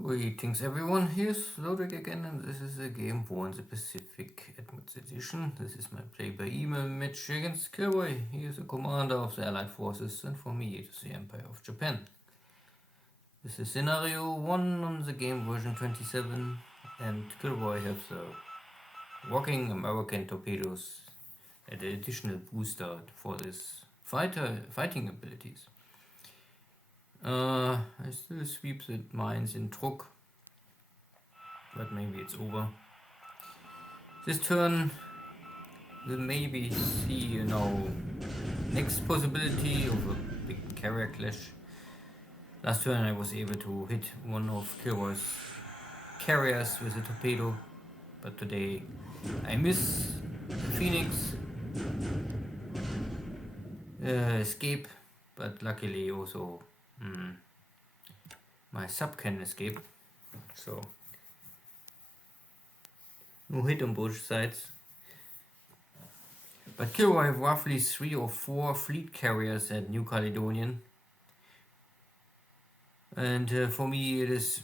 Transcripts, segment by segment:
Greetings everyone, here's loaded again, and this is a game War in the Pacific Edmonds edition. This is my PBEM match against KilRoy. He is a commander of the Allied forces, and for me it is the Empire of Japan. This is scenario 1 on the game version 27, and KilRoy has the rocking American torpedoes, an additional booster for his fighting abilities. I still sweep the mines in Truk, but maybe it's over. This turn we'll maybe see, next possibility of a big carrier clash. Last turn I was able to hit one of KilRoy's carriers with a torpedo, but today I miss the Phoenix escape, but luckily also my sub can escape, so no hit on both sides. But KilRoy have roughly 3 or 4 fleet carriers at New Caledonian, and for me it is,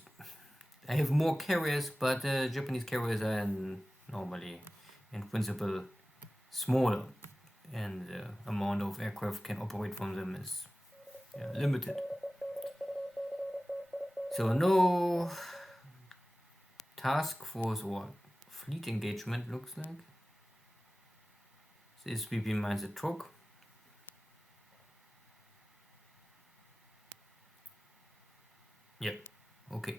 I have more carriers, but Japanese carriers are normally in principle smaller, and the amount of aircraft can operate from them is limited. So no task force or fleet engagement looks like. This PP mines a Truk. Yep, okay.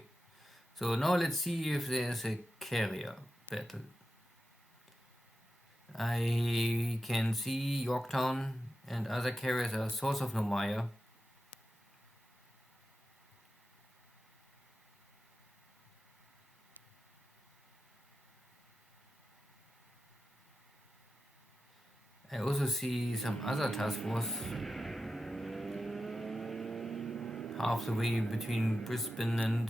So now let's see if there's a carrier battle. I can see Yorktown and other carriers are source of Nomaya. I also see some other task force half the way between Brisbane and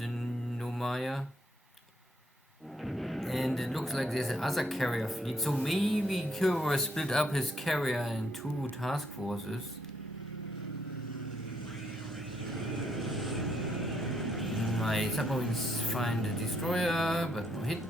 Nomaya. And it looks like there's another carrier fleet, so maybe KilRoy split up his carrier in 2 task forces. My submarines find a destroyer, but no hit.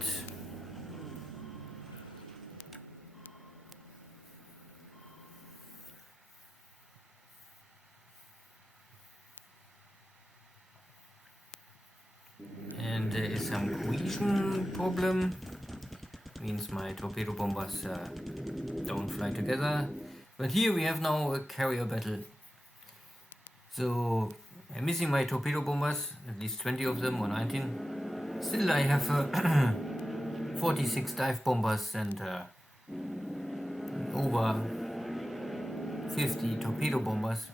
And there is some cohesion problem, means my torpedo bombers don't fly together. But here we have now a carrier battle. So I'm missing my torpedo bombers, at least 20 of them or 19. Still I have 46 dive bombers and over 50 torpedo bombers,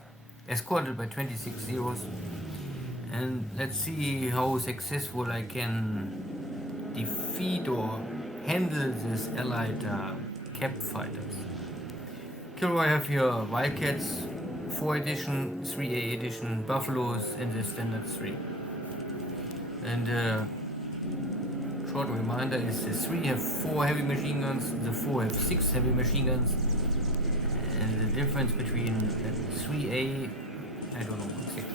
escorted by 26 Zeros. And let's see how successful I can defeat or handle this allied cap fighters. KilRoy have here Wildcats 4 edition, 3A edition, Buffaloes and the standard 3. And short reminder is the 3 have 4 heavy machine guns, the 4 have 6 heavy machine guns. And the difference between 3A, I don't know, 6.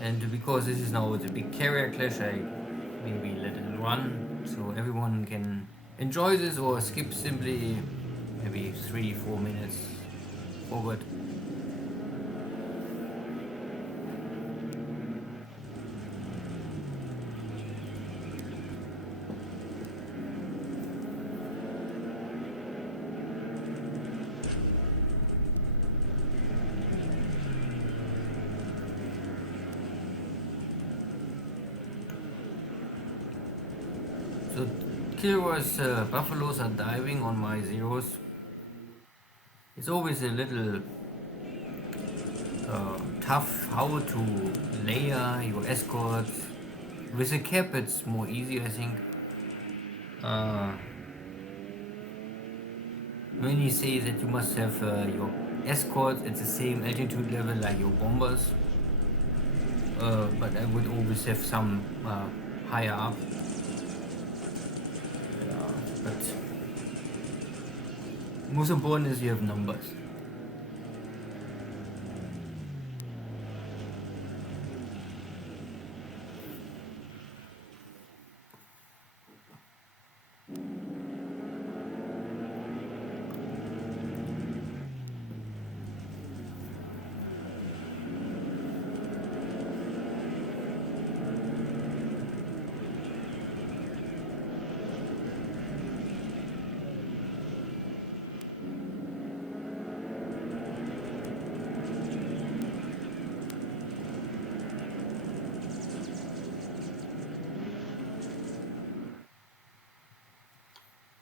And because this is now the big carrier clash, I maybe let it run so everyone can enjoy this, or skip simply maybe 3-4 minutes forward. So KilRoy's Buffaloes are diving on my Zeros. It's always a little tough how to layer your escorts. With a cap it's more easy, I think. Many say that you must have your escorts at the same altitude level like your bombers. But I would always have some higher up. But most important is you have numbers.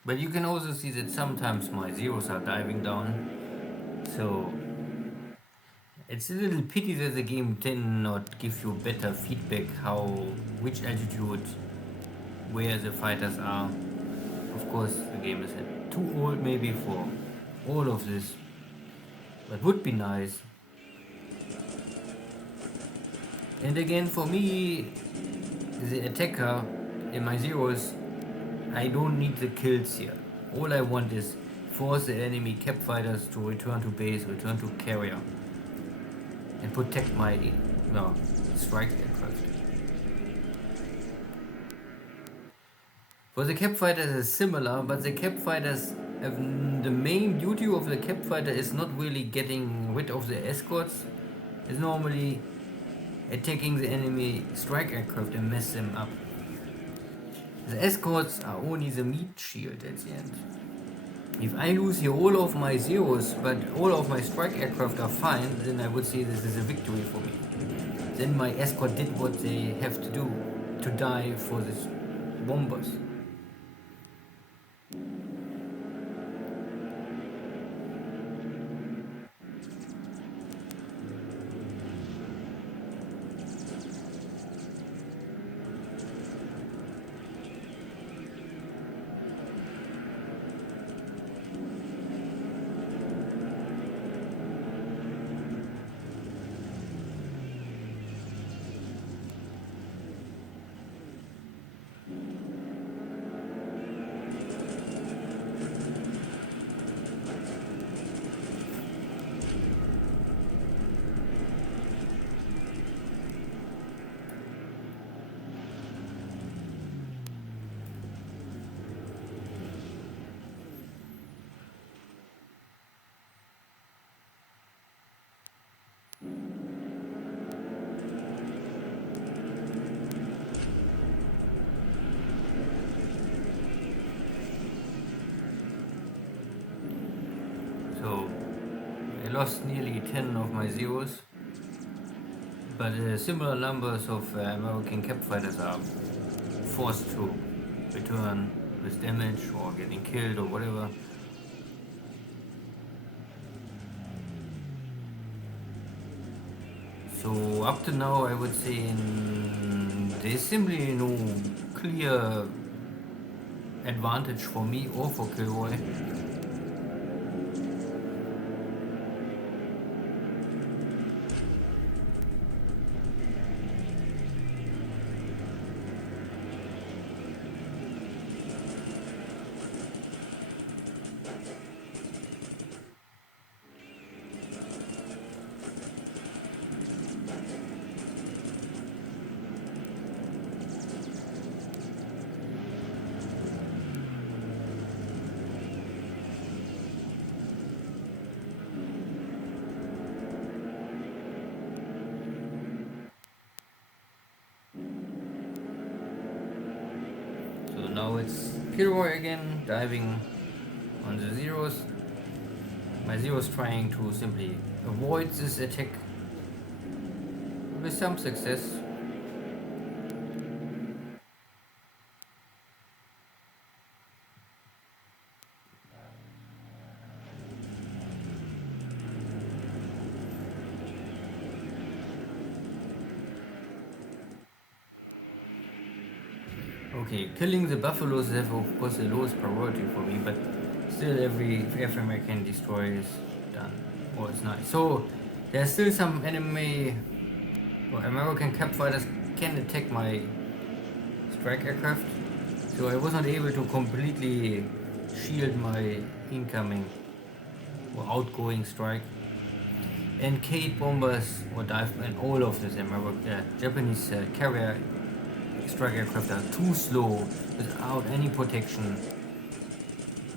But you can also see that sometimes my zeros are diving down, so it's a little pity that the game did not give you better feedback how, which altitude, where the fighters are. Of course, the game is too old maybe for all of this, but would be nice. And again, for me, the attacker in my zeros, I don't need the kills here. All I want is force the enemy cap fighters to return to base, return to carrier, and protect my strike aircraft. For the cap fighters is similar, but the cap fighters have the main duty of the cap fighter is not really getting rid of the escorts. It's normally attacking the enemy strike aircraft and mess them up. The escorts are only the meat shield at the end. If I lose here all of my zeros, but all of my strike aircraft are fine, then I would say this is a victory for me. Then my escort did what they have to do to die for these bombers. So I lost nearly 10 of my zeros, but similar numbers of American cap fighters are forced to return with damage or getting killed or whatever. So up to now I would say there's simply no clear advantage for me or for KilRoy. So now it's KilRoy again, diving on the zeros. My zeros trying to simply avoid this attack with some success. Okay, killing the buffaloes is of course the lowest priority for me, but still every airframe I can destroy is done. Oh, it's nice. So there's still some enemy or American cap fighters can attack my strike aircraft. So I was not able to completely shield my incoming or outgoing strike. And K bombers or dive and all of this Japanese carrier strike aircraft are too slow without any protection.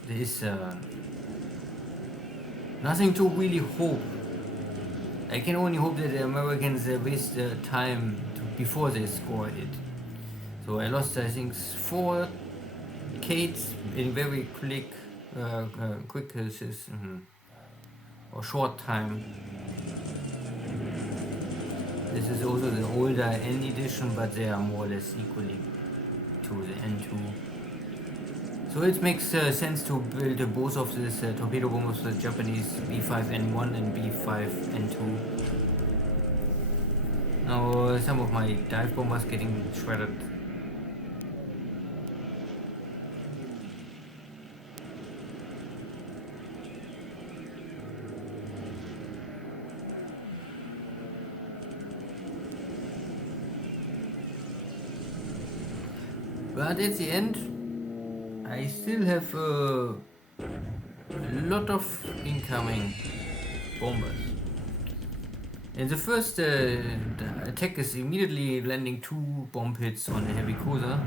There is nothing to really hope. I can only hope that the Americans waste time before they score it. So I lost, I think, 4 Kates in very quick or short time. This is also the older N edition, but they are more or less equally to the N2. So it makes sense to build both of these torpedo bombers with Japanese B5N1 and B5N2. Now some of my dive bombers getting shredded. But at the end, I still have a lot of incoming bombers. And the first the attack is immediately landing 2 bomb hits on the heavy cruiser.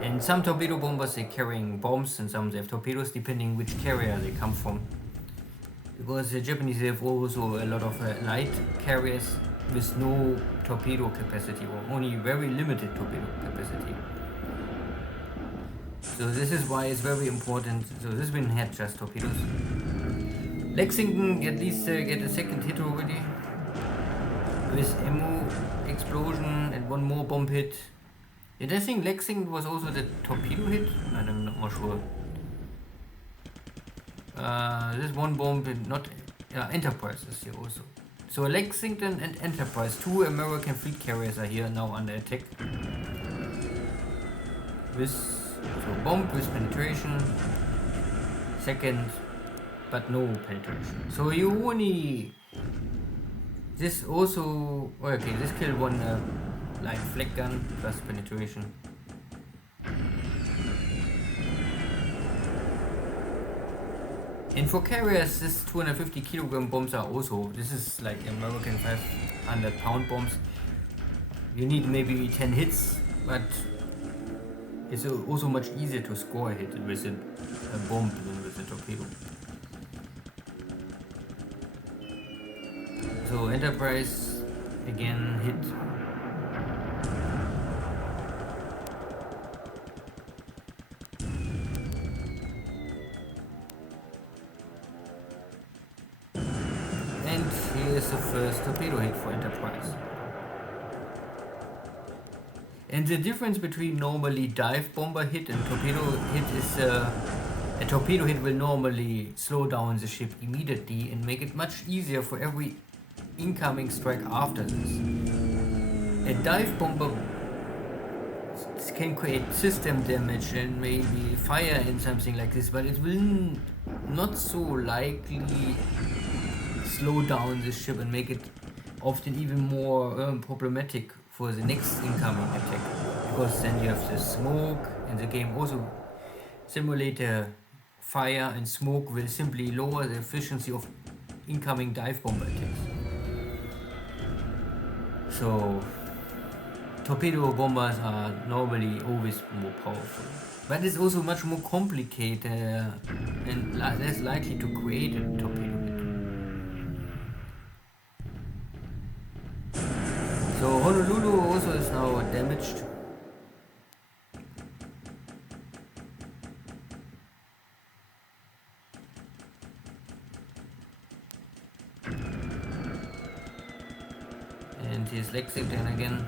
And some torpedo bombers, they're carrying bombs, and some they have torpedoes, depending which carrier they come from. Because the Japanese have also a lot of light carriers with no torpedo capacity, or only very limited torpedo capacity. So this is why it's very important. So this one had just torpedoes. Lexington at least get a second hit already with ammo explosion and 1 more bomb hit. And I think Lexington was also the torpedo hit. I'm not more sure. This 1 bomb hit, not Enterprise is here also. So Lexington and Enterprise, 2 American fleet carriers are here now under attack. So bomb with penetration, second, but no penetration. So you only this also okay. This killed 1 light flag gun plus penetration. And for carriers, this 250 kilogram bombs are also, this is like American 500 pound bombs. You need maybe 10 hits, but it's also much easier to score a hit with a bomb than with a torpedo. So Enterprise again hit. And here's the first torpedo hit for Enterprise. And the difference between normally dive bomber hit and torpedo hit is a torpedo hit will normally slow down the ship immediately and make it much easier for every incoming strike after this. A dive bomber can create system damage and maybe fire in something like this, but it will not so likely slow down the ship and make it often even more problematic for the next incoming attack, because then you have the smoke, and the game also simulator fire and smoke will simply lower the efficiency of incoming dive bomber attacks. So torpedo bombers are normally always more powerful, but it's also much more complicated and less likely to create a torpedo hit. So Honolulu also is now damaged. And here's Lexington again.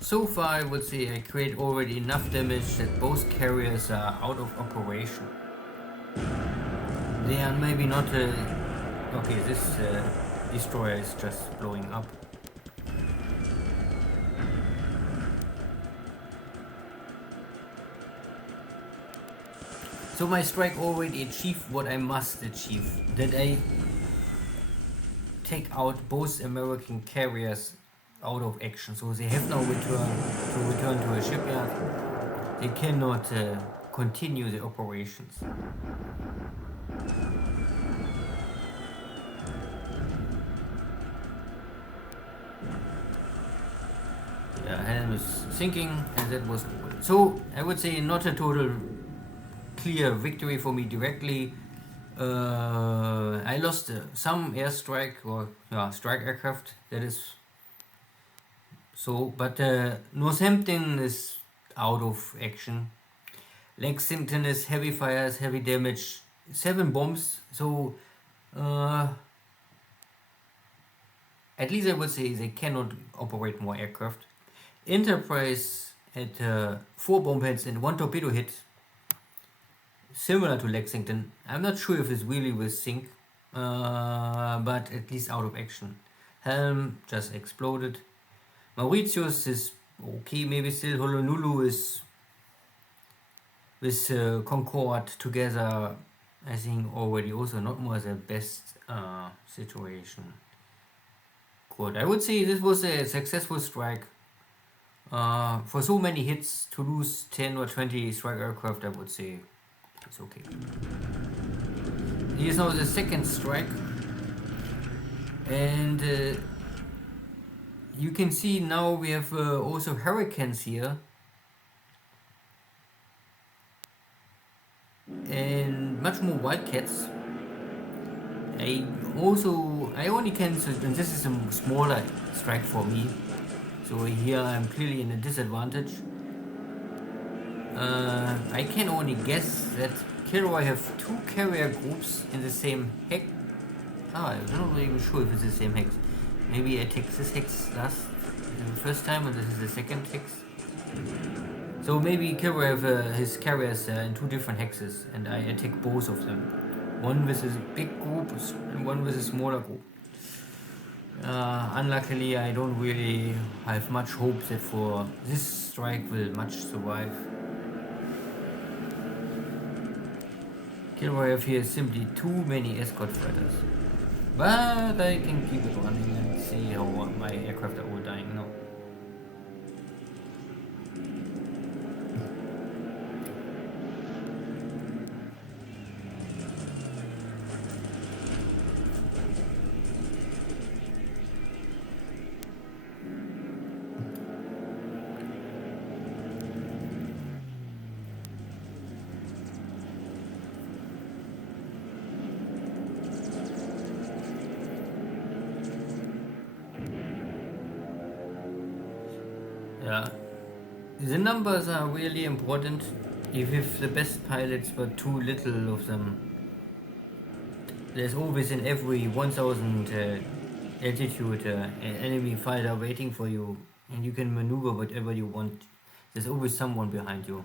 So far I would say I create already enough damage that both carriers are out of operation. They are maybe not okay, this destroyer is just blowing up. So my strike already achieved what I must achieve. That I take out both American carriers out of action. So they have now return to a shipyard. They cannot continue the operations. Yeah, Helm is sinking, and that was over. So I would say not a total clear victory for me directly. I lost some airstrike or strike aircraft. That is so, but Northampton is out of action. Lexington is heavy fires, heavy damage, 7 bombs. So uh, at least I would say they cannot operate more aircraft. Enterprise had 4 bomb hits and 1 torpedo hit, similar to Lexington. I'm not sure if it's really with sink, but at least out of action. Helm just exploded. Mauritius is okay, maybe still. Honolulu is with Concorde together, I think already also not more the best situation. Good. I would say this was a successful strike. For so many hits, to lose 10 or 20 strike aircraft, I would say it's okay. Here's now the second strike. And you can see now we have also hurricanes here. And much more wildcats. I only cancelled, and this is a smaller strike for me. So here I'm clearly in a disadvantage. I can only guess that KilRoy have 2 carrier groups in the same hex. I'm not even sure if it's the same hex. Maybe I take this hex the first time and this is the second hex. So maybe KilRoy have his carriers in 2 different hexes and I attack both of them. One with a big group and one with a smaller group. Unluckily, I don't really have much hope that for this strike will much survive. KilRoy have here simply too many escort fighters. But I can keep it running and see how my aircraft are all dying now. Yeah, the numbers are really important. If the best pilots but too little of them, there's always in every 1000 altitude an enemy fighter waiting for you, and you can maneuver whatever you want. There's always someone behind you.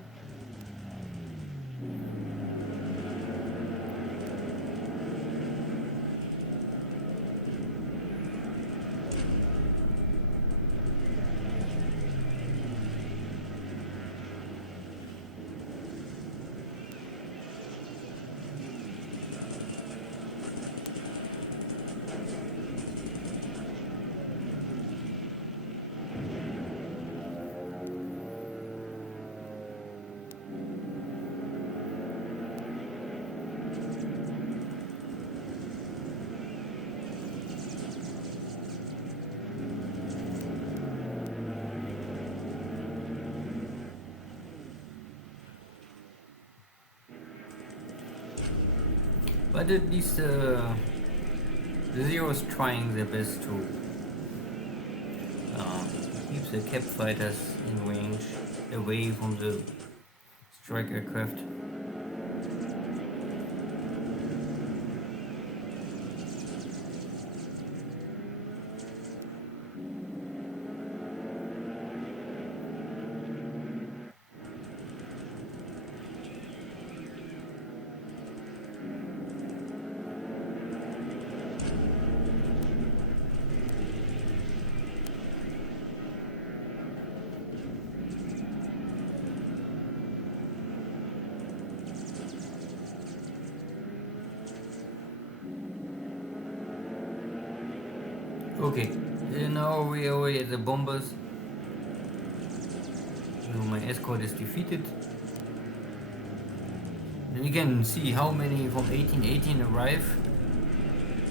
But at least the Zero's trying their best to keep the cap fighters in range, away from the strike aircraft. Okay, now we are away at the bombers. So my escort is defeated. And we can see how many from 1818 arrive.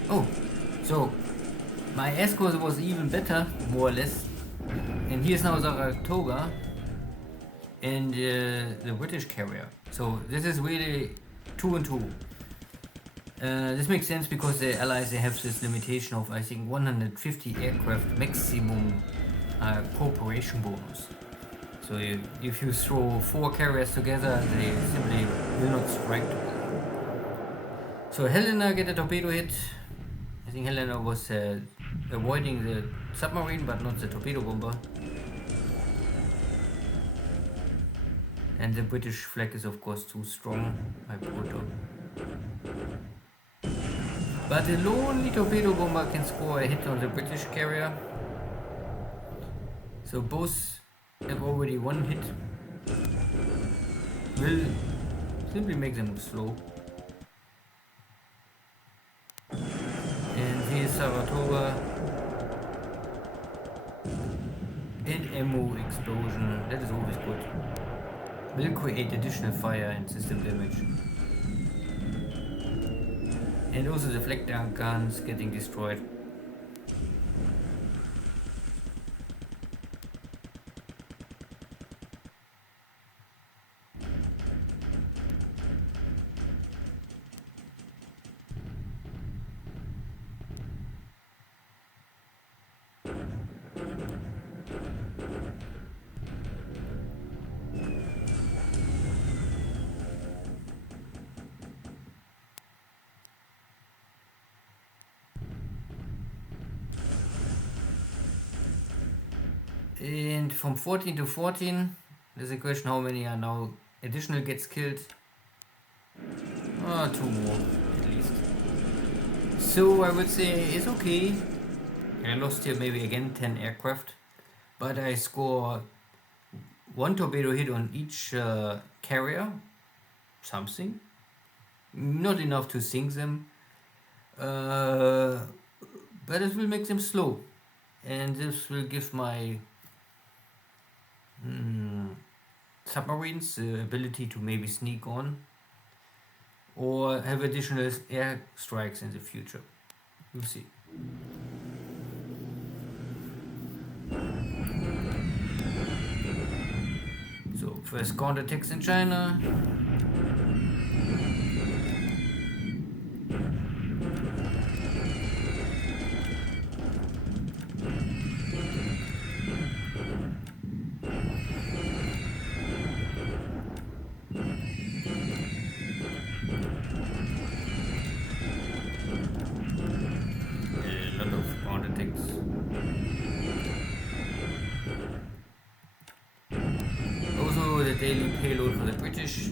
Oh, so my escort was even better, more or less. And here's now Saratoga and the British carrier. So this is really 2 and 2. This makes sense because the Allies, they have this limitation of, I think, 150 aircraft maximum cooperation bonus. So if you throw 4 carriers together, they simply will not strike together. So Helena get a torpedo hit. I think Helena was avoiding the submarine, but not the torpedo bomber. And the British flag is of course too strong. I put up. But the lonely torpedo bomber can score a hit on the British carrier. So both have already one hit. Will simply make them slow. And here's Saratoga. And ammo explosion. That is always good. Will create additional fire and system damage. And also the flag guns getting destroyed. And from 14 to 14, there's a question how many are now additional gets killed. 2 more at least. So I would say it's okay. I lost here maybe again 10 aircraft, but I score 1 torpedo hit on each carrier, something. Not enough to sink them, but it will make them slow, and this will give my submarines the ability to maybe sneak on or have additional air strikes in the future. We'll see. So first counterattacks in China. Also the daily payload for the British.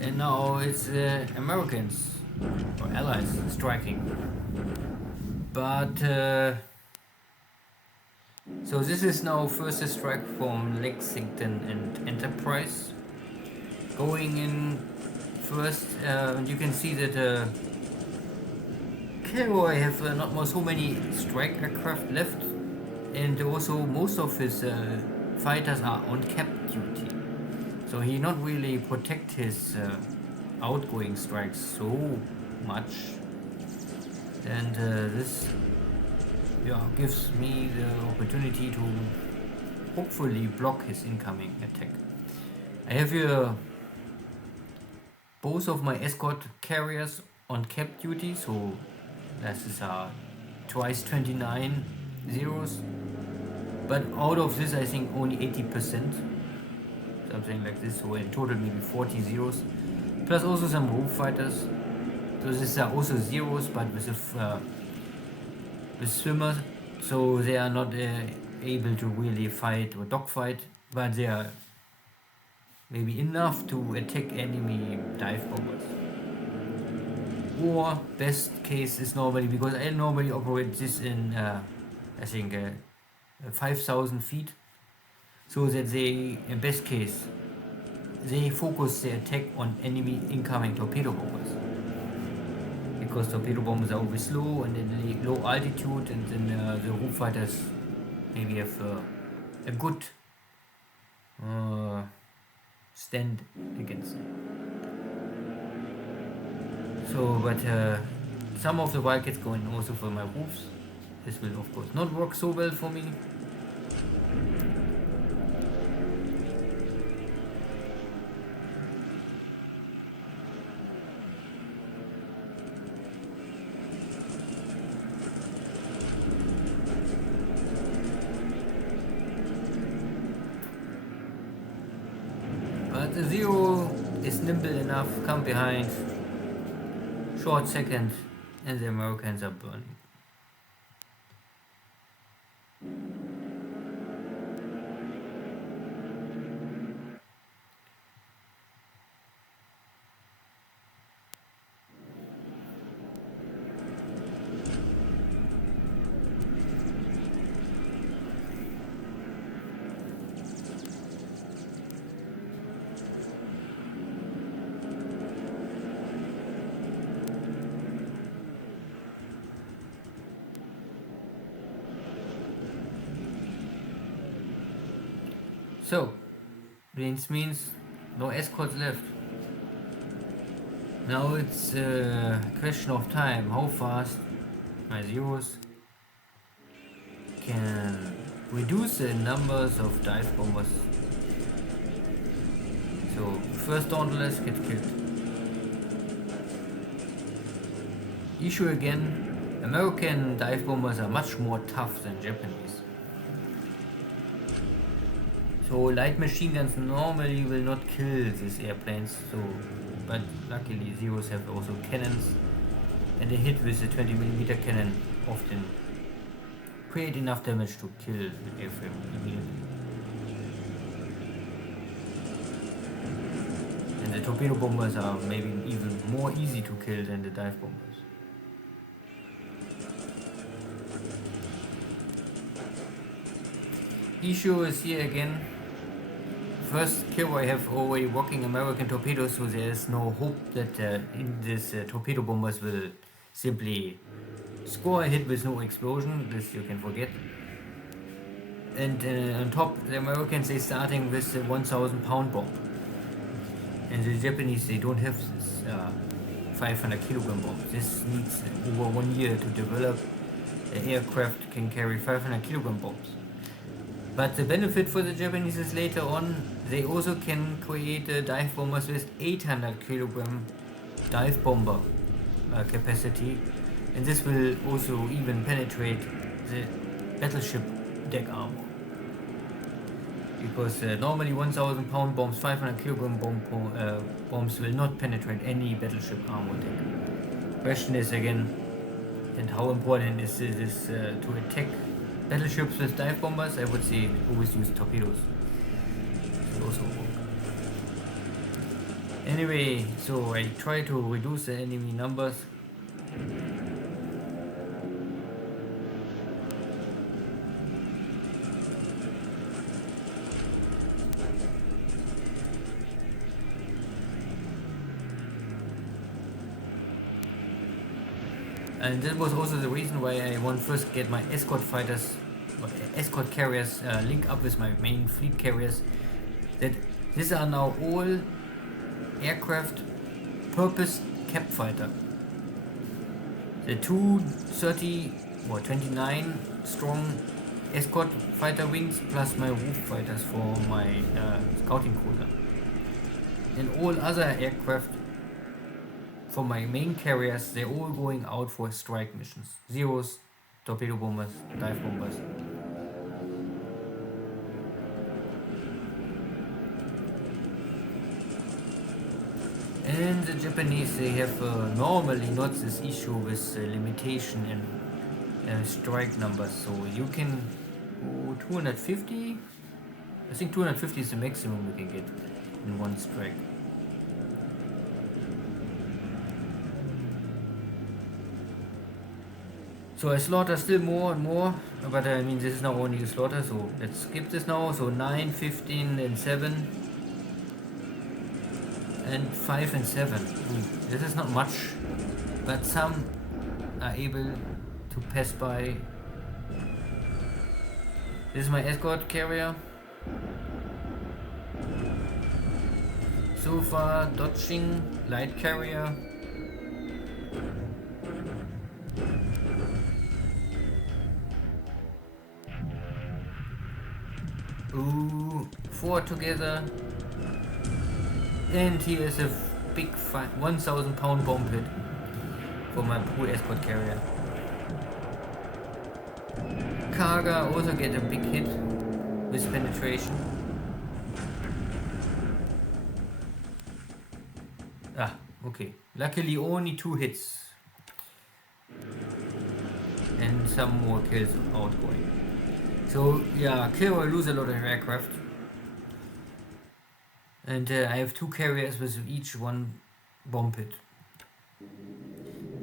And now it's Americans or Allies striking. But so this is now first a strike from Lexington and Enterprise going in first. And you can see that KilRoy have not more so many strike aircraft left, and also most of his fighters are on cap duty. So he not really protect his outgoing strikes so much, and this gives me the opportunity to hopefully block his incoming attack. I have here both of my escort carriers on cap duty, so this is twice 29 zeros, but out of this I think only 80%, something like this, so in total maybe 40 zeros, plus also some rope fighters. So these are also zeros, but with swimmers, so they are not able to really fight or dogfight, but they are maybe enough to attack enemy dive bombers. Or best case is normally, because I normally operate this in I think 5,000 feet, so that they, in best case, they focus their attack on enemy incoming torpedo bombers. Because torpedo bombers are always slow and in low altitude, and then the roof fighters maybe have a good stand against them. So, but some of the Wildcats go in also for my roofs. This will of course not work so well for me. But the Zero is nimble enough, come behind, short second, and the Americans are burning. So, this means no escorts left. Now it's a question of time, how fast my Zeros can reduce the numbers of dive bombers. So, first Dauntless gets killed. Issue again, American dive bombers are much more tough than Japanese. So light machine guns normally will not kill these airplanes, but luckily Zeros have also cannons, and a hit with the 20mm cannon often create enough damage to kill the airframe immediately. And the torpedo bombers are maybe even more easy to kill than the dive bombers. Issue is here again. First, KilRoy have already working American torpedoes, so there is no hope that in this torpedo bombers will simply score a hit with no explosion. This you can forget. And on top, the Americans they starting with the 1,000 pound bomb, and the Japanese they don't have this 500 kilogram bomb. This needs over 1 year to develop. The aircraft can carry 500 kilogram bombs. But the benefit for the Japanese is later on, they also can create dive bombers with 800 kilogram dive bomber capacity, and this will also even penetrate the battleship deck armor. Because normally 1,000 pound bombs, 500 kilogram bombs will not penetrate any battleship armor deck. Question is again, and how important is this to attack battleships with dive bombers? I would say always use torpedoes. It also work. Anyway, so I try to reduce the enemy numbers. And that was also the reason why I want first get my escort fighters, escort carriers link up with my main fleet carriers. That these are now all aircraft purpose cap fighter. The 230 or 29 strong escort fighter wings plus my roof fighters for my scouting cruiser. And all other aircraft for my main carriers, they're all going out for strike missions. Zeros, torpedo bombers, dive bombers. And the Japanese, they have normally not this issue with limitation and strike numbers. So you can go 250. I think 250 is the maximum we can get in one strike. So I slaughter still more and more, but I mean this is now only a slaughter, so let's skip this now. So 9, 15 and 7 and 5 and 7. Ooh, this is not much, but some are able to pass by. This is my escort carrier. So far dodging light carrier. Ooh, 4 together. And here is a big 1,000 pound bomb hit for my poor escort carrier. Karga also get a big hit with penetration. Ah, okay. Luckily only 2 hits. And some more kills outgoing. So yeah, KilRoy lose a lot of aircraft. And I have 2 carriers with each one bomb hit.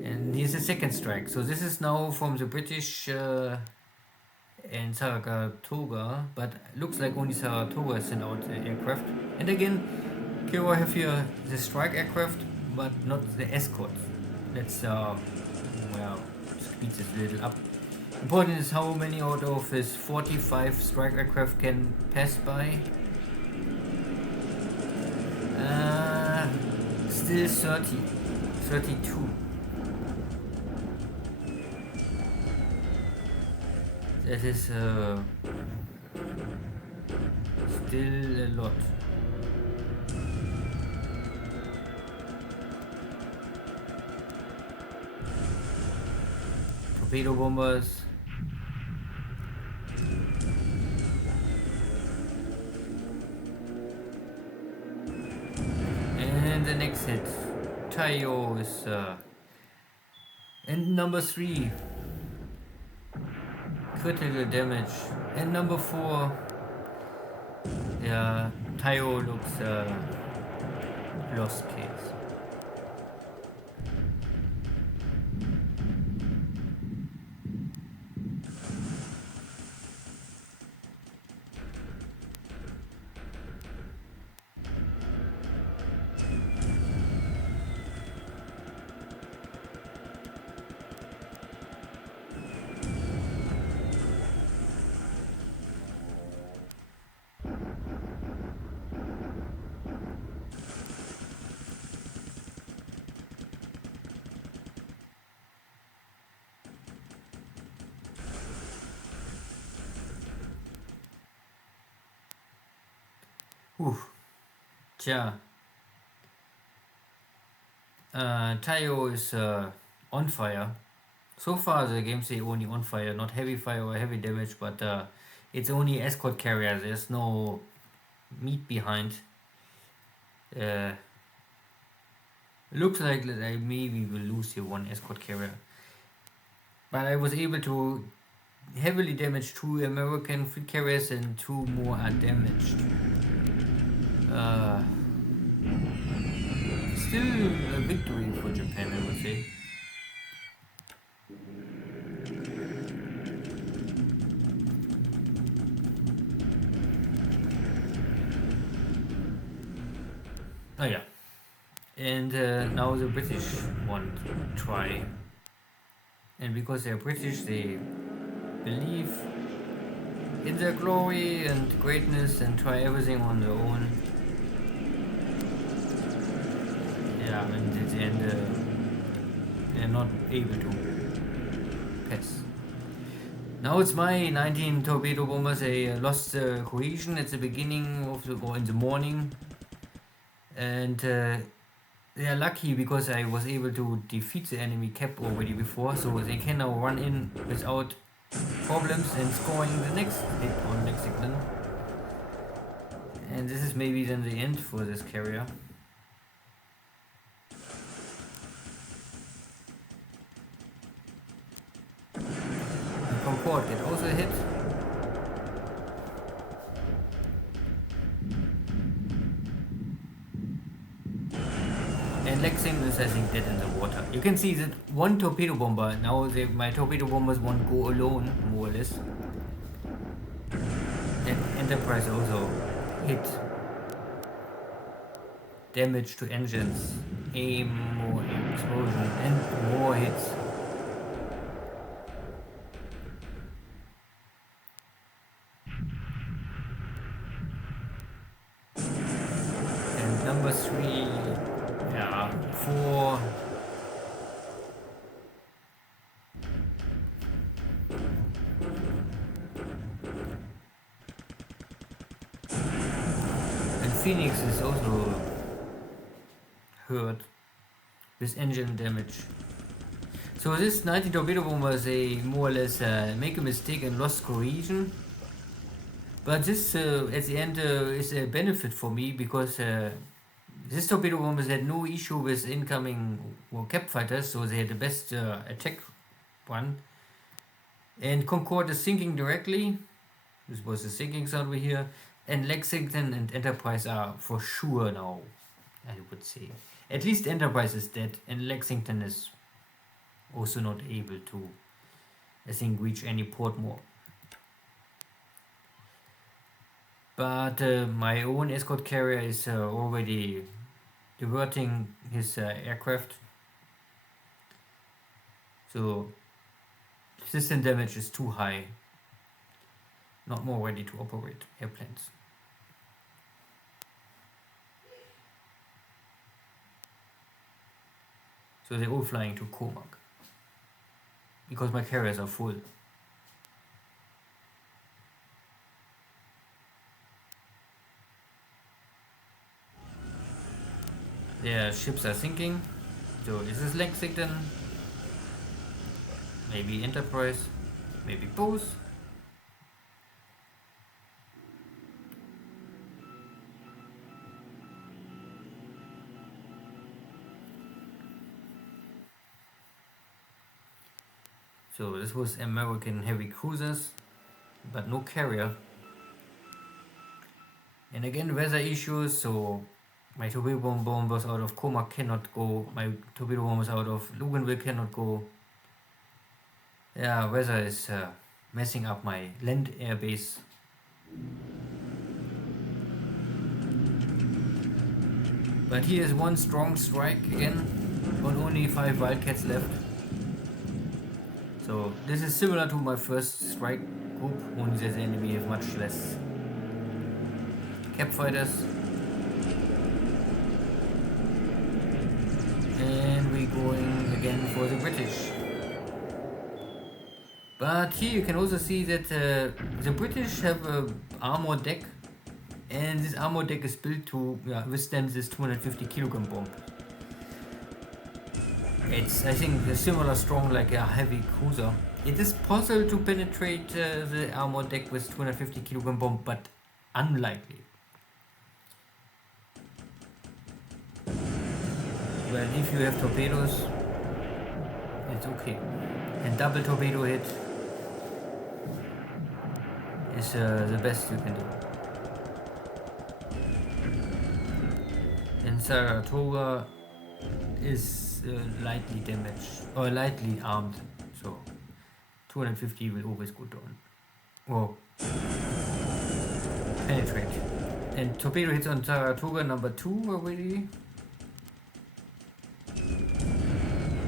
And here's the second strike. So this is now from the British and Saratoga, but looks like only Saratoga sent out aircraft. And again, KilRoy have here the strike aircraft, but not the escort. Let's well, speed this a little up. Important is how many out of his 45 strike aircraft can pass by. Still 32. That is still a lot. Torpedo bombers. And the next hit. Tayo is and number 3. Critical damage. And number 4. Yeah, Tayo looks lost case. Tja. Tayo is on fire. So far the game say only on fire, not heavy fire or heavy damage, but it's only escort carrier, there's no meat behind. Looks like that I maybe will lose here 1 escort carrier. But I was able to heavily damage 2 American fleet carriers and 2 more are damaged. Still a victory for Japan, I would say. Oh yeah. And now the British want to try. And because they're British, they believe in their glory and greatness and try everything on their own. Yeah, and at the end they're not able to pass. Now it's my 19 torpedo bombers. They lost cohesion at the beginning of or in the morning, and they are lucky because I was able to defeat the enemy cap already before, so they can now run in without problems and scoring the next hit on Lexington. And this is maybe then the end for this carrier. Concorde get also hit. And Lexington is was, I think, dead in the water. You can see that one torpedo bomber, now my torpedo bombers won't go alone, more or less. And Enterprise also hit. Damage to engines, aim, more explosion, and more hits. And number 3, yeah, 4. And Phoenix is also hurt with engine damage. So this 90 torpedo bombers, they more or less make a mistake and lost cohesion. But this at the end is a benefit for me because this torpedo bombers had no issue with incoming cap fighters, so they had the best attack one. And Concorde is sinking directly. This was the sinking sound we hear. And Lexington and Enterprise are for sure now, I would say. At least Enterprise is dead, and Lexington is also not able to, I think, reach any port more. But my own escort carrier is already diverting his aircraft. So system damage is too high. Not more ready to operate airplanes. So they're all flying to Comac. Because my carriers are full. Their ships are sinking. So this is Lexington. Maybe Enterprise. Maybe both. So this was American heavy cruisers, but no carrier. And again, weather issues, so my torpedo bombers out of Comac cannot go, my torpedo bombers out of Luganville cannot go. Yeah, weather is messing up my land air base. But here is one strong strike again, on only 5 Wildcats left. So this is similar to my first strike group, only that the enemy have much less cap fighters. And we're going again for the British. But here you can also see that the British have a armor deck, and this armor deck is built to withstand this 250 kilogram bomb. It's, I think, similar strong like a heavy cruiser. It is possible to penetrate the armor deck with 250 kilogram bomb, but unlikely. Well, if you have torpedoes, it's okay. And double torpedo hit is the best you can do. And Saratoga is lightly damaged or lightly armed, so 250 will always go down or penetrate. And torpedo hits on Saratoga number 2 already,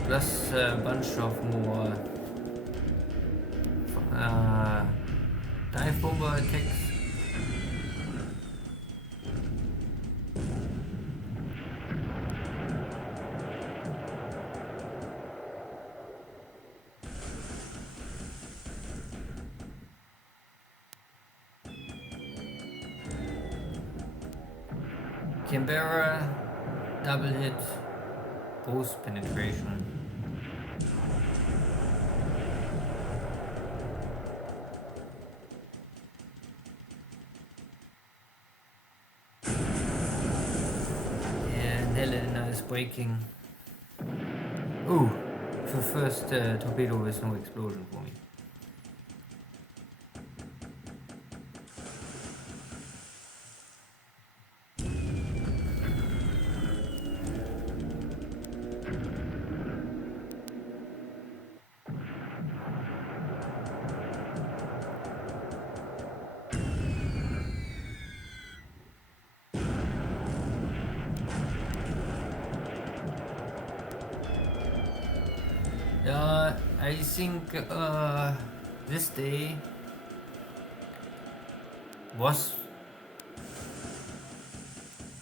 plus a bunch of more dive bomber attacks. Canberra, double hit, post penetration. And Helena is breaking. Ooh, the first torpedo with no explosion for me. I think this day was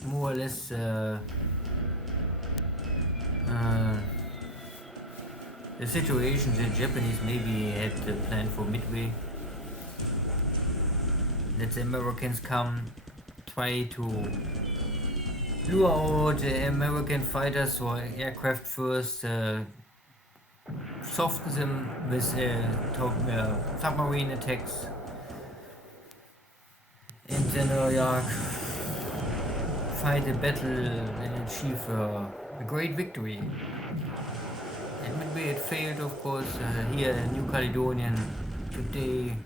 more or less the situation the Japanese maybe had planned for Midway. That the Americans come, try to lure out the American fighters or aircraft first, soften them with submarine attacks, and then fight a battle and achieve a great victory. And Midway it failed, of course. Here in New Caledonian today,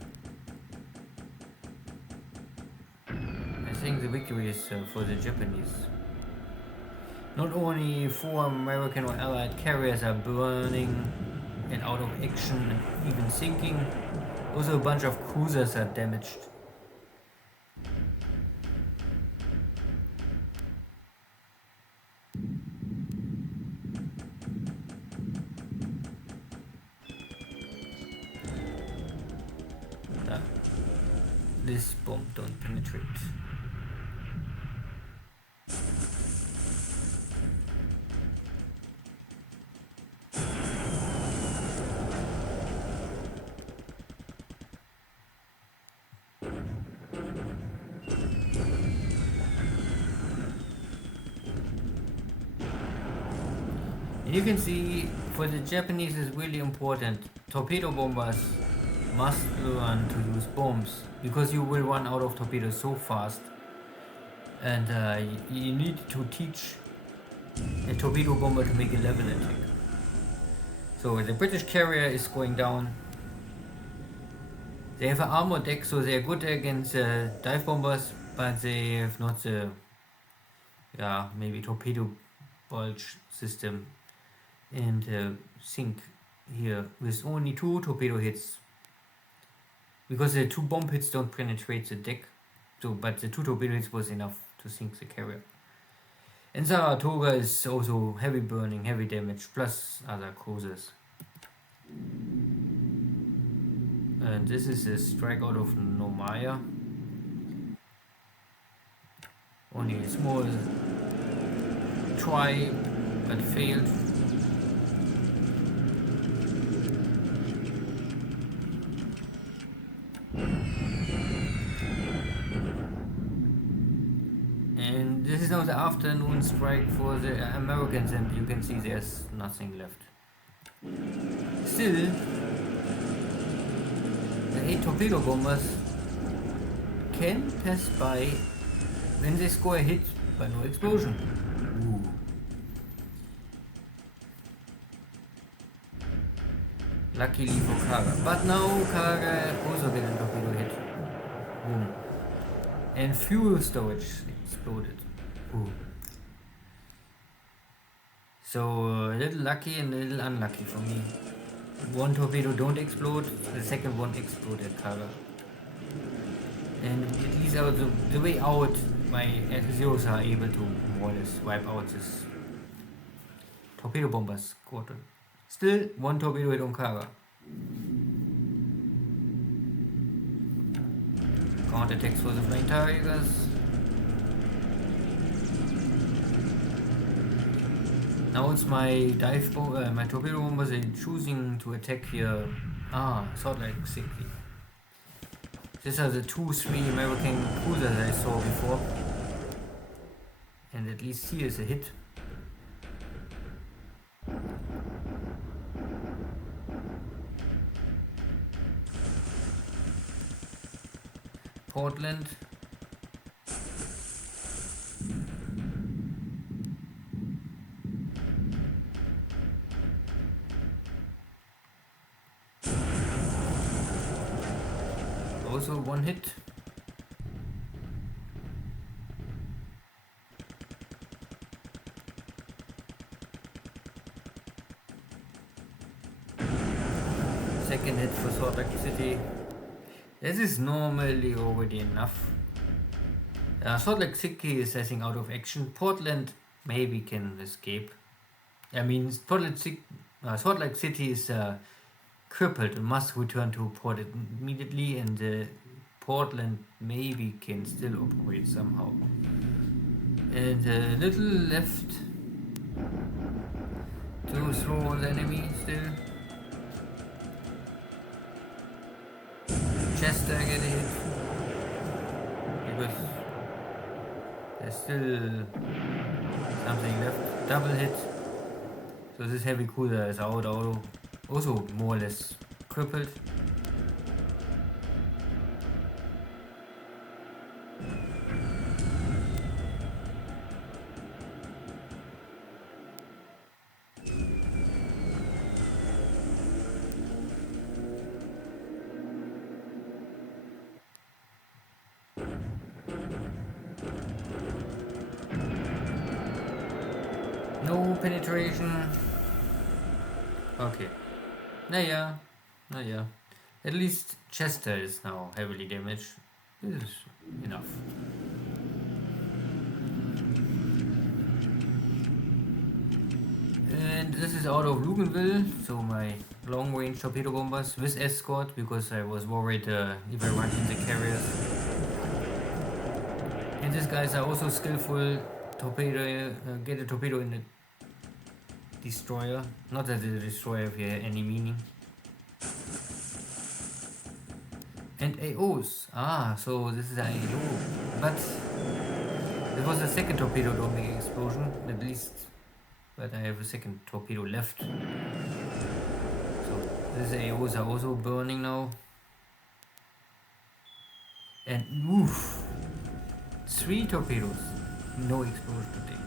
I think the victory is for the Japanese. Not only 4 American or Allied carriers are burning and out of action and even sinking, also a bunch of cruisers are damaged. This bomb don't penetrate. And you can see for the Japanese is really important. Torpedo bombers must learn to use bombs because you will run out of torpedoes so fast, and you need to teach a torpedo bomber to make a level attack. So the British carrier is going down. They have an armored deck, so they are good against dive bombers, but they have not the maybe torpedo bulge system, and sink here with only 2 torpedo hits. Because the 2 bomb hits don't penetrate the deck, so but the 2 torpedo hits was enough to sink the carrier. And Saratoga is also heavy burning, heavy damage, plus other cruisers. And this is a strike out of Nomaya. Only a small try, but failed. And this is now the afternoon strike for the Americans, and you can see there's nothing left. Still, the 8 torpedo bombers can pass by when they score a hit, but no explosion. Ooh. Luckily for Kaga. But now Kaga also get a torpedo hit. Boom. And fuel storage exploded. Ooh. So a little lucky and a little unlucky for me. 1 torpedo don't explode, the second one exploded Kaga. And at least out the way out, my Zeros are able to more or less wipe out this torpedo bomber squadron. Still 1 torpedo hit on Kaga. Counterattacks for the Flying Tigers. Now it's my my torpedo bombers are choosing to attack here. Salt Lake City. These are the 2-3 American cruisers I saw before. And at least here is a hit. Portland. Also 1 hit. Second hit for Salt Lake City. This is normally already enough. Salt Lake City is I think out of action. Portland maybe can escape. I mean, Portland Salt Lake City is crippled and must return to port immediately, and Portland maybe can still operate somehow. And a little left to throw on the enemy still. Chester get a hit because there's still something left. Double hit. So this heavy cruiser is out, also more or less crippled. No penetration. Okay. Naja. At least Chester is now heavily damaged. This is enough. And this is out of Luganville, so my long-range torpedo bombers with escort, because I was worried if I run in the carriers. And these guys are also skillful. Torpedo, get a torpedo in the destroyer. Not that the destroyer has any meaning. And AOs. So this is an AO. But it was a second torpedo bombing explosion, at least. But I have a second torpedo left. So these AOs are also burning now. And oof! 3 torpedoes. No explosion today.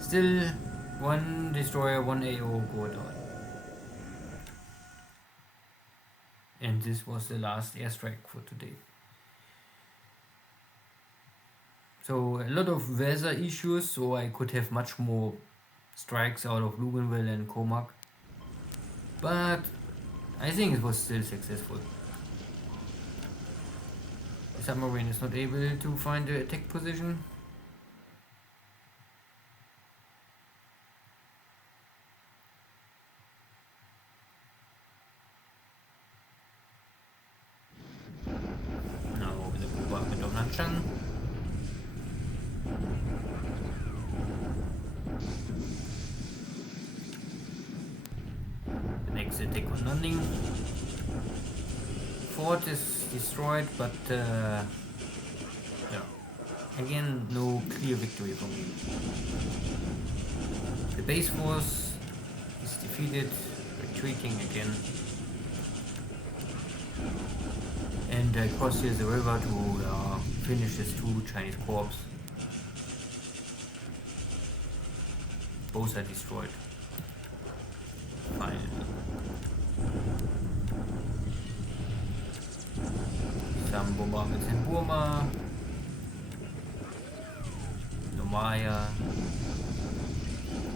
Still 1 destroyer, 1 AO go down. And this was the last airstrike for today. So a lot of weather issues, so I could have much more strikes out of Luganville and Comac. But I think it was still successful. The submarine is not able to find the attack position. Now with the bombardment of Nanchang. The next attack on Nanning. Fort is destroyed, but yeah, again, no clear victory for me. The base force is defeated, retreating again. And I cross here the river to finish these 2 Chinese corps. Both are destroyed. Finally. Some bombardments in Burma, Nomaya,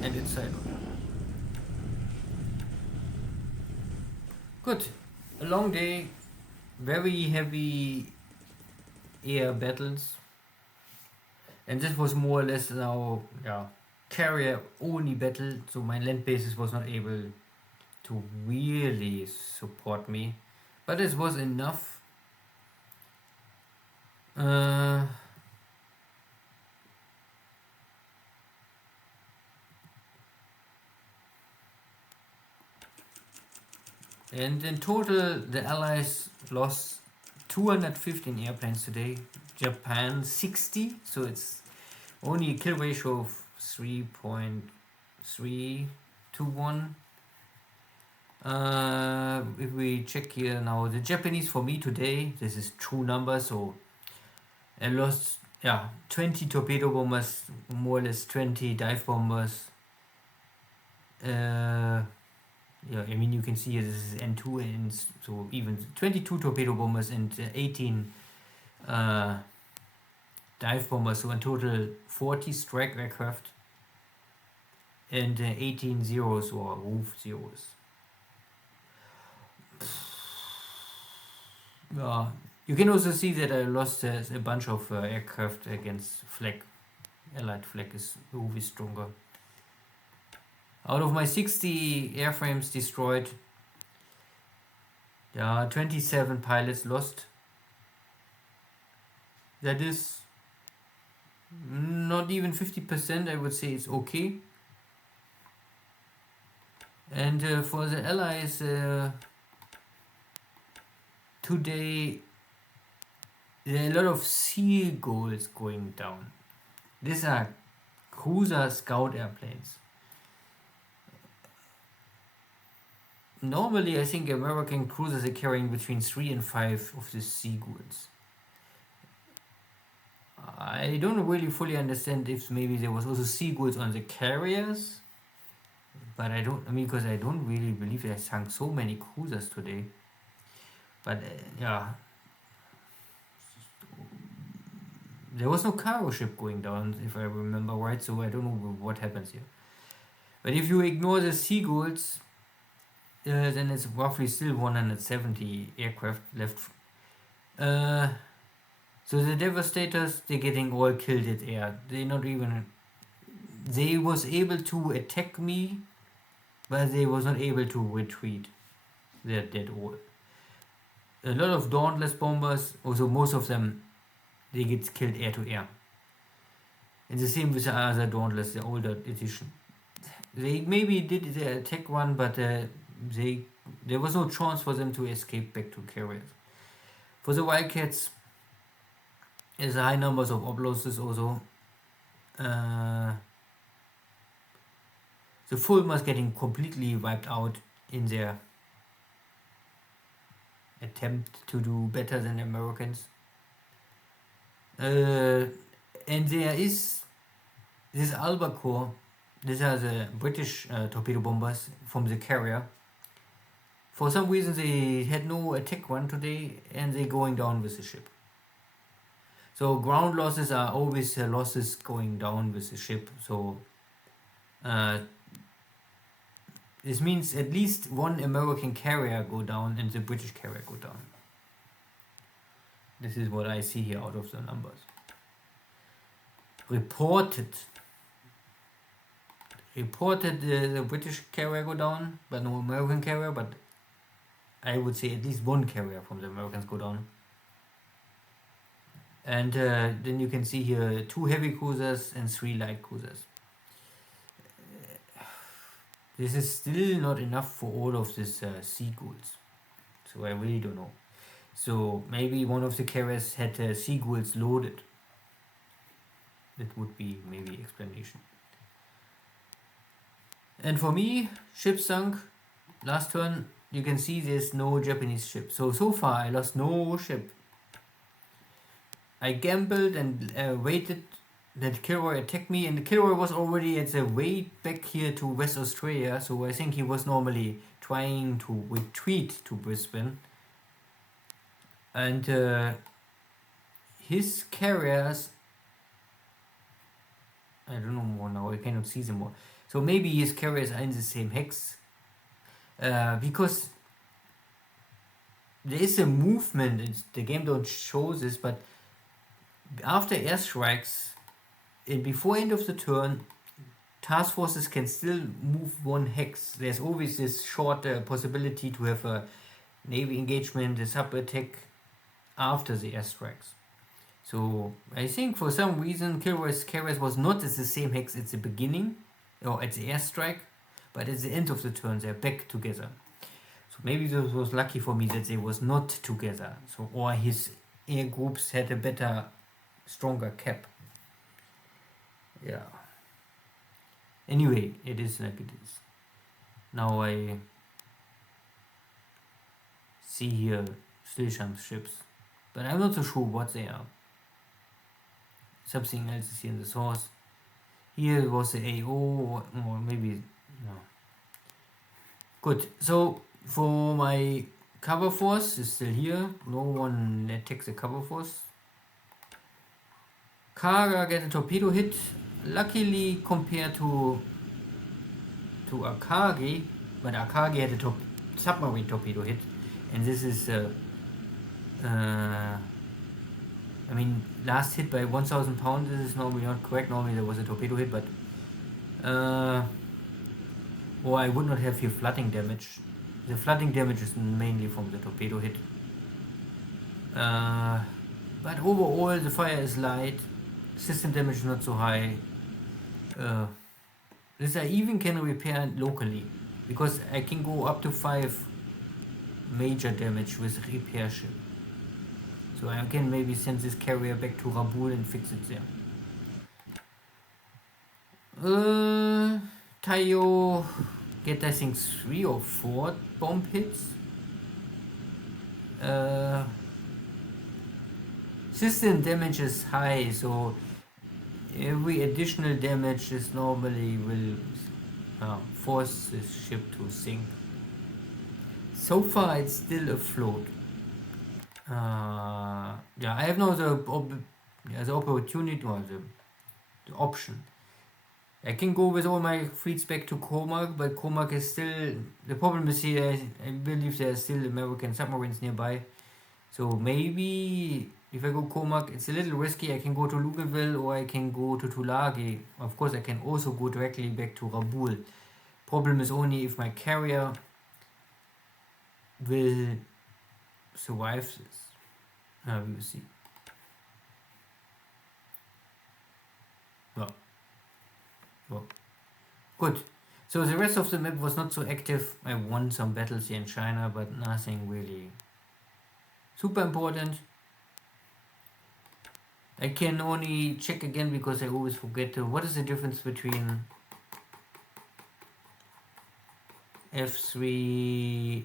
and in Ceylon. Good. A long day, very heavy air battles. And this was more or less now, carrier only battle, so my land bases was not able to really support me. But this was enough. And in total, the Allies lost 215 airplanes today. Japan 60, so it's only a kill ratio of 3.3 to 1. If we check here now, the Japanese for me today, this is true number, so I lost 20 torpedo bombers, more or less 20 dive bombers. I mean, you can see here this is N2, and so even 22 torpedo bombers and 18 dive bombers, so in total 40 strike aircraft and 18 zeros or roof zeros. You can also see that I lost a bunch of aircraft against flag. Allied flag is always stronger. Out of my 60 airframes destroyed, 27 pilots lost. That is not even 50%, I would say it's okay. And for the Allies, today there are a lot of seagulls going down. These are cruiser scout airplanes. Normally, I think American cruisers are carrying between 3 and 5 of these seagulls. I don't really fully understand if maybe there was also seagulls on the carriers, but I mean, because I don't really believe they sunk so many cruisers today. But yeah, there was no cargo ship going down, if I remember right, so I don't know what happens here. But if you ignore the seagulls, then it's roughly still 170 aircraft left. So the Devastators, they're getting all killed at air. They was able to attack me, but they was not able to retreat. They're dead all. A lot of Dauntless bombers, also most of them, they get killed air to air. And the same with the other Dauntless, the older edition. They maybe did the attack one, but there was no chance for them to escape back to carriers. For the Wildcats, there's high numbers of losses also. The Fulmars getting completely wiped out in their attempt to do better than the Americans. And there is this Albacore. These are the British torpedo bombers from the carrier. For some reason they had no attack run today and they're going down with the ship. So ground losses are always losses going down with the ship. So this means at least one American carrier go down and the British carrier go down. This is what I see here out of the numbers. Reported the British carrier go down, but no American carrier, but I would say at least one carrier from the Americans go down. And then you can see here 2 heavy cruisers and 3 light cruisers. This is still not enough for all of these seagulls. So I really don't know. So maybe one of the carriers had seagulls loaded. That would be maybe explanation. And for me, ship sunk. Last turn, you can see there's no Japanese ship. So far I lost no ship. I gambled and waited that KilRoy attacked me, and KilRoy was already at the way back here to West Australia, so I think he was normally trying to retreat to Brisbane. And his carriers, I don't know more now, I cannot see them more. So maybe his carriers are in the same hex. Because there is a movement, the game don't show this, but after airstrikes, before end of the turn, task forces can still move 1 hex. There's always this short possibility to have a navy engagement, a sub-attack after the airstrikes. So I think for some reason KilRoy's carriers was not at the same hex at the beginning, or at the airstrike, but at the end of the turn they're back together. So maybe this was lucky for me that they was not together. So, or his air groups had a better, stronger cap. Yeah. Anyway, it is like it is. Now I see here still some ships, but I'm not so sure what they are. Something else is here in the source. Here was the AO, or maybe no. Good. So for my cover force is still here. No one attacks the cover force. Kaga get a torpedo hit. Luckily, compared to Akagi, but Akagi had a submarine torpedo hit, and this is I mean, last hit by 1,000 pounds. This is normally not correct. Normally there was a torpedo hit, but Or I would not have here flooding damage. The flooding damage is mainly from the torpedo hit. But overall the fire is light, system damage is not so high. This I even can repair locally, because I can go up to 5 major damage with repair ship. So I can maybe send this carrier back to Rabul and fix it there. Tayo get I think 3 or 4 bomb hits. System damage is high, so every additional damage is normally will force the ship to sink. So far it's still afloat. Yeah, I have now the opportunity or the option. I can go with all my fleets back to Comarc, but Comarc is still... The problem is here, I believe there are still American submarines nearby. So maybe if I go Comarc, it's a little risky. I can go to Luganville or I can go to Tulagi. Of course, I can also go directly back to Rabul. Problem is only if my carrier will survive this. Now we will see. Well, good. So the rest of the map was not so active. I won some battles here in China, but nothing really super important. I can only check again because I always forget what is the difference between F3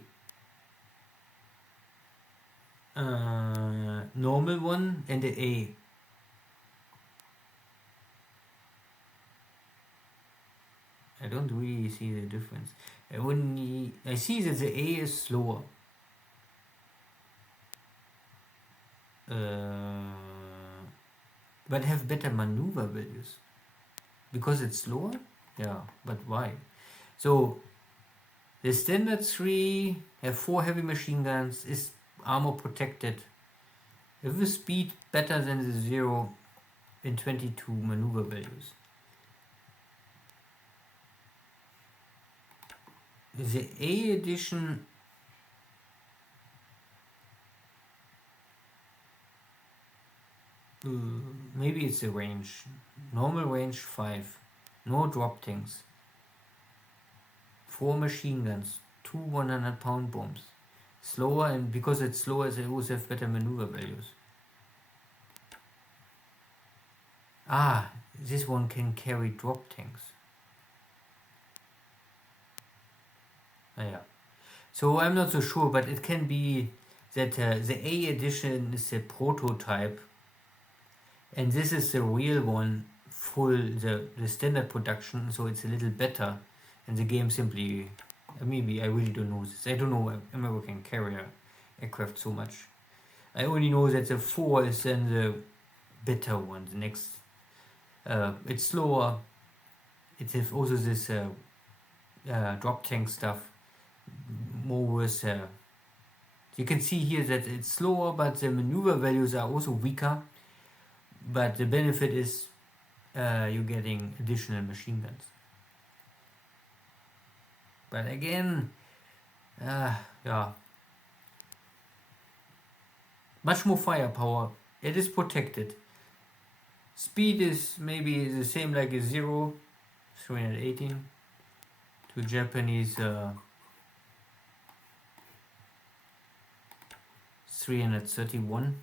normal one and the A. I don't really see the difference. I see that the A is slower. But have better maneuver values. Because it's slower? Yeah, but why? So the standard 3 have 4 heavy machine guns, is armor protected. Have a speed better than the 0 in 22 maneuver values. The A edition maybe it's the range. Normal range 5. No drop tanks. 4 machine guns. 2 100-pound bombs. Slower, and because it's slower, they also have better maneuver values. This one can carry drop tanks. Yeah. So I'm not so sure, but it can be that the A edition is a prototype, and this is the real one, the standard production, so it's a little better, and the game simply... Maybe I really don't know this. I don't know American carrier aircraft so much. I only know that the 4 is then the better one, the next. It's slower. It has also this drop tank stuff. More with... you can see here that it's slower, but the maneuver values are also weaker. But the benefit is you're getting additional machine guns. But again, yeah, much more firepower. It is protected. Speed is maybe the same like a 0, 318 to Japanese 331.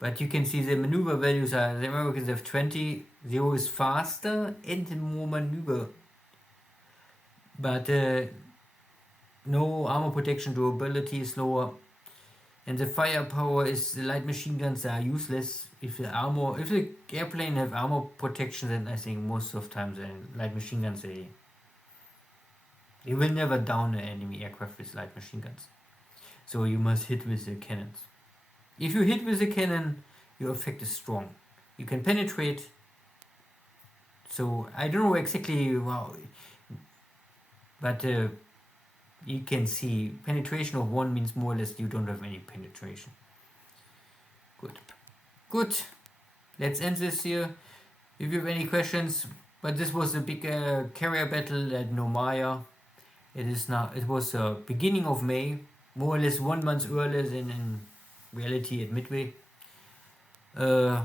But you can see the maneuver values are, the Americans have 20, 0 is faster and more maneuver. But no armor protection durability is lower, and the firepower is, the light machine guns are useless. If the airplane have armor protection, then I think most of the time the light machine guns, they will never down an enemy aircraft with light machine guns. So you must hit with the cannons. If you hit with the cannon, your effect is strong. You can penetrate. So I don't know exactly but you can see penetration of 1 means more or less you don't have any penetration. Good. Let's end this here. If you have any questions, But this was a big carrier battle at Nomaya. It is now. It was beginning of May, more or less 1 month earlier than in reality at Midway. Uh,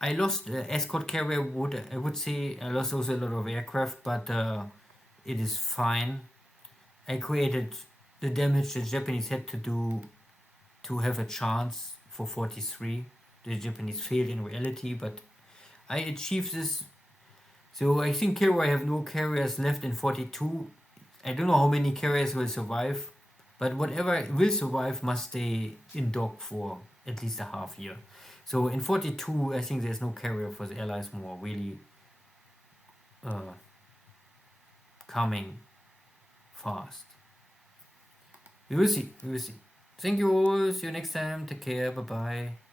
I lost escort carrier. I would say I lost also a lot of aircraft, but it is fine. I created the damage the Japanese had to do to have a chance for 43. The Japanese failed in reality, but I achieved this. So I think KilRoy have no carriers left in 42. I don't know how many carriers will survive, but whatever will survive must stay in dock for at least a half year. So in 42, I think there's no carrier for the Allies more really uh, coming fast. We will see. We will see. Thank you all. See you next time. Take care. Bye bye.